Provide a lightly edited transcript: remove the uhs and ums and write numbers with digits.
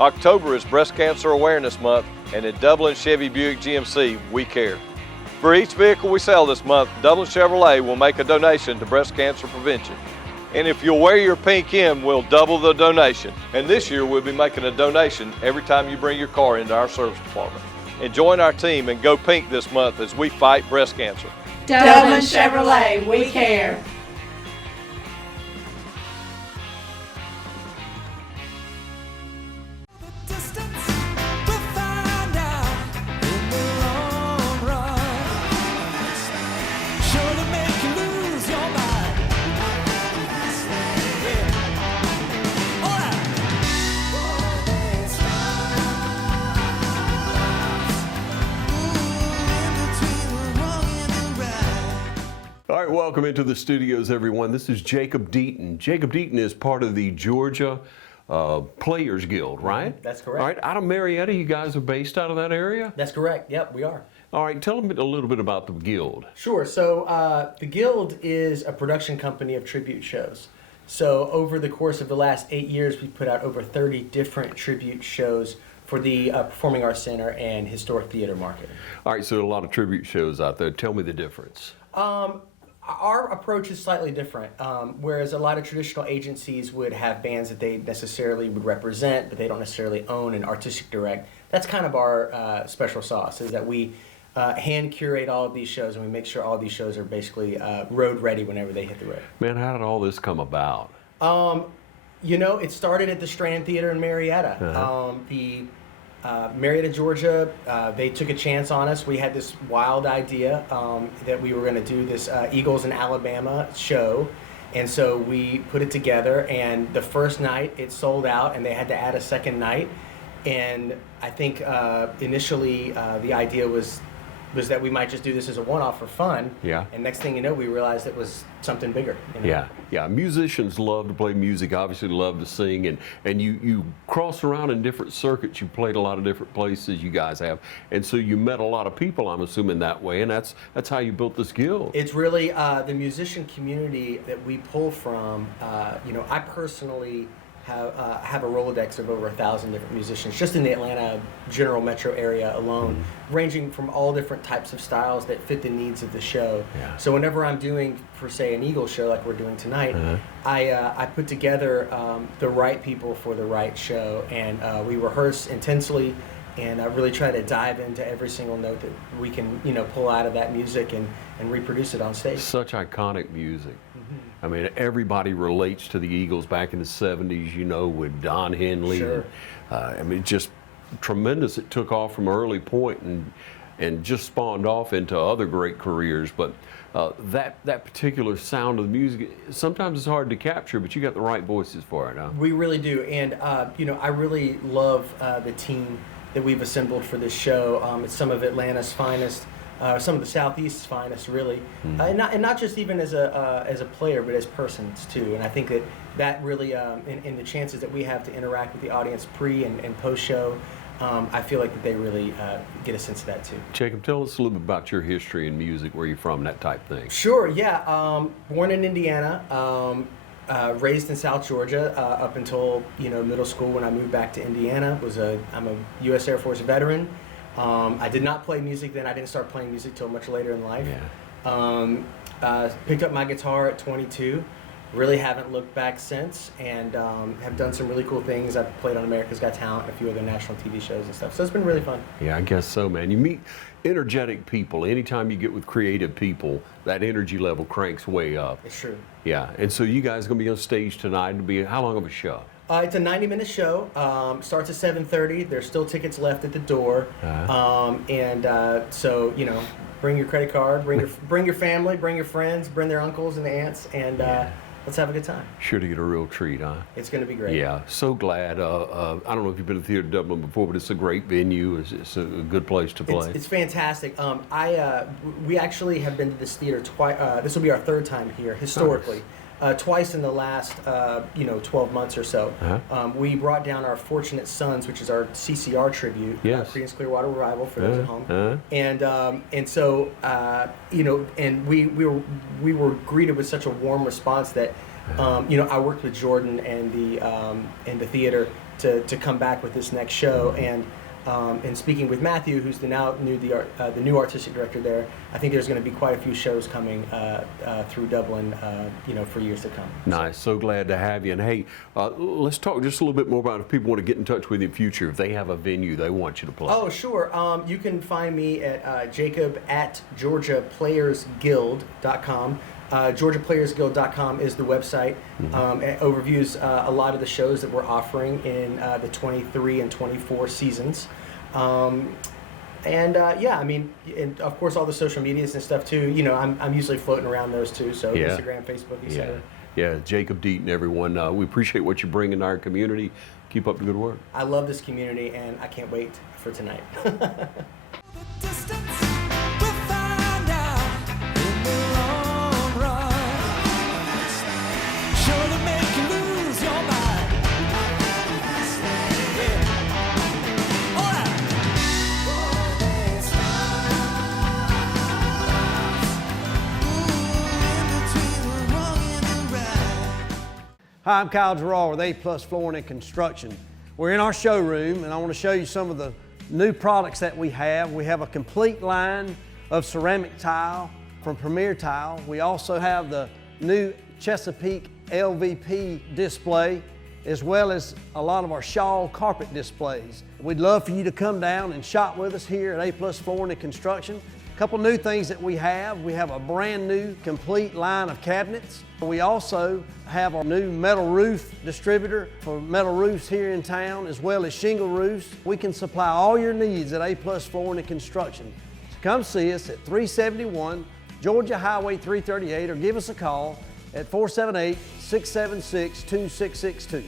October is Breast Cancer Awareness Month, and at Dublin Chevy Buick GMC, we care. For each vehicle we sell this month, Dublin Chevrolet will make a donation to breast cancer prevention. And if you'll wear your pink in, we'll double the donation. And this year we'll be making a donation every time you bring your car into our service department. And join our team and go pink this month as we fight breast cancer. Dublin Chevrolet, we care. All right, welcome into the studios, everyone. This is Jacob Deaton. Jacob Deaton is part of the Georgia Players Guild, right? That's correct. All right, out of Marietta, you guys are based out of that area? That's correct. Yep, we are. All right, tell them a little bit about the Guild. Sure. So the Guild is a production company of tribute shows. So over the course of the last 8 years, we put out over 30 different tribute shows for the Performing Arts Center and historic theater market. All right, so there are a lot of tribute shows out there. Tell me the difference. Our approach is slightly different. Whereas a lot of traditional agencies would have bands that they necessarily would represent, but they don't necessarily own and artistic direct. That's kind of our special sauce, is that we hand curate all of these shows, and we make sure all of these shows are basically road ready whenever they hit the road. Man, how did all this come about? You know, it started at the Strand Theater in Marietta. Marietta, Georgia, they took a chance on us. We had this wild idea that we were going to do this Eagles in Alabama show. And so we put it together, and the first night it sold out, and they had to add a second night. And I think initially the idea was that we might just do this as a one-off for fun. Yeah. And next thing you know, we realized it was something bigger. You know? Yeah. Musicians love to play music, obviously love to sing, and you cross around in different circuits. You played a lot of different places, you guys have, and so you met a lot of people, I'm assuming, that way, and that's how you built this guild. It's really the musician community that we pull from. You know, I personally have a Rolodex of over 1,000 different musicians just in the Atlanta general metro area alone, ranging from all different types of styles that fit the needs of the show. Yeah. So whenever I'm doing, for say, an Eagles show like we're doing tonight, I put together the right people for the right show, and we rehearse intensely, and really try to dive into every single note that we can, pull out of that music and reproduce it on stage. Such iconic music. I mean, everybody relates to the Eagles back in the 70s, with Don Henley. Sure. I mean, just tremendous. It took off from an early point and just spawned off into other great careers. But that particular sound of the music, sometimes it's hard to capture, but you got the right voices for it, huh? We really do. And, I really love the team that we've assembled for this show. It's some of Atlanta's finest. Some of the Southeast's finest, really, and not just even as a player, but as persons too. And I think that really, in the chances that we have to interact with the audience pre and post show, I feel like that they really get a sense of that too. Jacob, tell us a little bit about your history in music, where you're from, that type thing. Sure, yeah. Born in Indiana, raised in South Georgia up until middle school when I moved back to Indiana. I'm a U.S. Air Force veteran. I did not play music then. I didn't start playing music till much later in life. Yeah. Picked up my guitar at 22. Really haven't looked back since, and have done some really cool things. I've played on America's Got Talent and a few other national TV shows and stuff. So it's been really fun. Yeah, I guess so, man. You meet energetic people. Anytime you get with creative people, that energy level cranks way up. It's true. Yeah, and so you guys are going to be on stage tonight. It'll be how long of a show? It's a 90-minute show. Starts at 7:30. There's still tickets left at the door. So bring your credit card, bring your family, bring your friends, bring their uncles and aunts, and let's have a good time. Sure to get a real treat, huh? It's going to be great. Yeah, so glad. I don't know if you've been to Theater Dublin before, but it's a great venue. It's a good place to play. It's fantastic. We actually have been to this theater twice. This will be our third time here historically. Nice. Twice in the last 12 months or so. We brought down our Fortunate Sons, which is our CCR tribute, yes. Creedence Clearwater Revival for those at home. And so and we were greeted with such a warm response that I worked with Jordan and the theater to come back with this next show. And speaking with Matthew, who's the new artistic director there, I think there's going to be quite a few shows coming through Dublin, for years to come. Nice. So glad to have you. And hey, let's talk just a little bit more about if people want to get in touch with you in the future, if they have a venue they want you to play. Oh, sure. You can find me at Jacob at GeorgiaPlayersGuild.com. GeorgiaPlayersGuild.com is the website. It overviews a lot of the shows that we're offering in the 23 and 24 seasons. And of course all the social medias and stuff too. I'm usually floating around those too. So Yeah. Instagram, Facebook, etc. Yeah, Jacob Deaton, everyone. We appreciate what you're bringing to our community. Keep up the good work. I love this community, and I can't wait for tonight. Hi, I'm Kyle Gerard with A+ Flooring and Construction. We're in our showroom, and I want to show you some of the new products that we have. We have a complete line of ceramic tile from Premier Tile. We also have the new Chesapeake LVP display, as well as a lot of our shawl carpet displays. We'd love for you to come down and shop with us here at A+ Flooring and Construction. A couple new things that we have a brand new complete line of cabinets. We also have our new metal roof distributor for metal roofs here in town, as well as shingle roofs. We can supply all your needs at A+ Flooring and Construction. So come see us at 371 Georgia Highway 338 or give us a call at 478-676-2662.